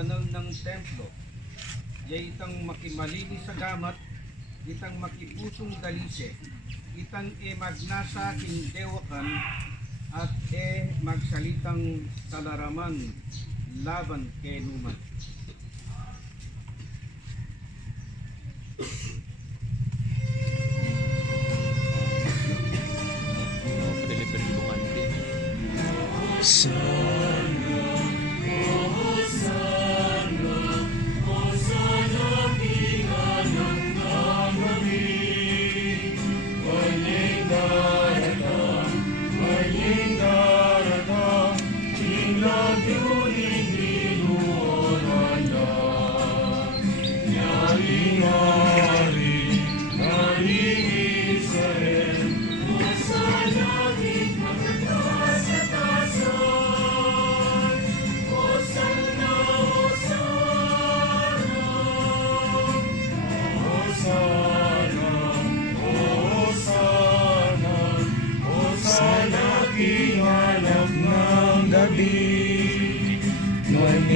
banal ng templo. Yay itang makimalinis sa gamat, itang makipusong dalise, itang magnasa king dewakan, at magsalitang salaraman laban kay numan. Gabi, noon